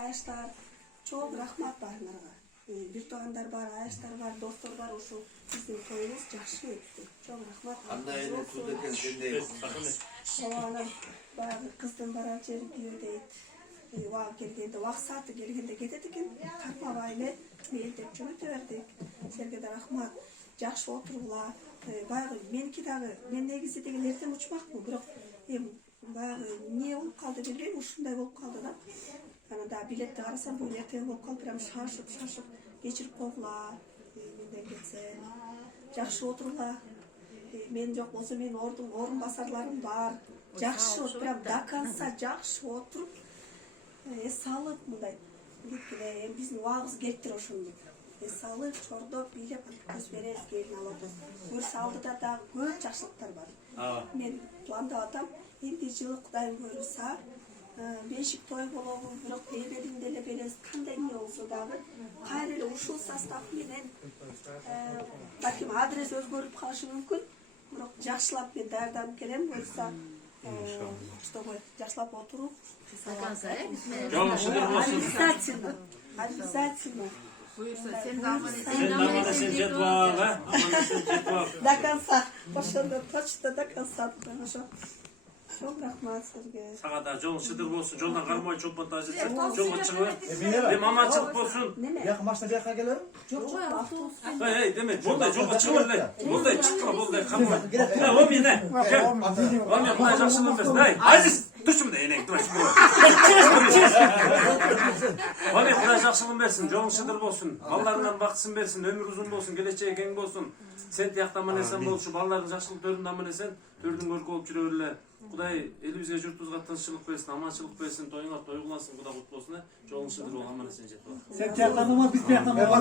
аяштар. Çok rahmat barlarga. Bir doğanlar var, аяштар var, dostlar var. Uşu bizim toyumuz жақсы öttü. Çok rahmat. Qanday ele tuz ekan sendey. Oğlanım bayağı kızdım baran jeri diyor deyit. Vaq kelgende, vaq saati kelgende ketedikin. Karmabayla meyildep jürüte berdik. Serge de rahmat. Жақсы oturula. Bayağı meniki dagı, men negizi degen erten uçmakmı. Biroq bayağı ne olup kaldı bilbeyim, uşunday olup kaldı da. Ana da biletті қарасам bu erten olup kaldı, прям şaşıp geçirip koğla. Menden ketse. Жақсы oturula. Men жоқ болса мен орын басарларым бар. Жақсы прям до конца жақсы отырып, салып мындай. Деткеле, биздин убагыбыз кетти ошондо. Салып, чордоп, бийлеп көз беребиз, келин алып. Көрсө алдыда дагы көп жакшылыктар бар. Мен пландап атам, энди жылы Кудайым буйруса, бешик той болобу, бирок эбедин деле беребиз, кандай эмне болсо дагы, кайра эле ушул состав менен балким адрес өзгөрүп калышы мүмкүн. Бирок жакшылап мен даярданып келем, буюрса, чтобы жакшылап отуруп, обязательно, обязательно. Sen de amane жетип ал, амане сен жетип ал. До конца. Ошондо точно до конца. Çok rahmat sizge. Sağa da жолуң шыдыр болсун, жолдан кармай чолпон тажып, жолго чыгып, эми аманчылык болсун. Бияка машина бияка келем. Жок, автобус. Эй, деме, болдай жолго чыгып эле. Болдай чыккыла, болдай кармай. О мене. О мен мына жакшылыгын берсин. Ай, Азиз, турчу мында энең, тура. О мен Кудай жакшылыгын берсин, жолуң шыдыр болсун, балдарыңдан бактысын берсин, өмүр узун болсун, келечеги кең болсун. Сен тиякта аман эсен болушу, балдардын жакшылыктарын аман эсен, төрдүн көркү болуп жүрө берле. Кудай элибизге журтубузга тынччылык берсин, аманчылык берсин, тоюңар той кыласың, Кудай кут болсун. Жолуң шыдыр бол, аман эсен жетип ал. Sen tiyatladın mı biz tiyatlamayalım.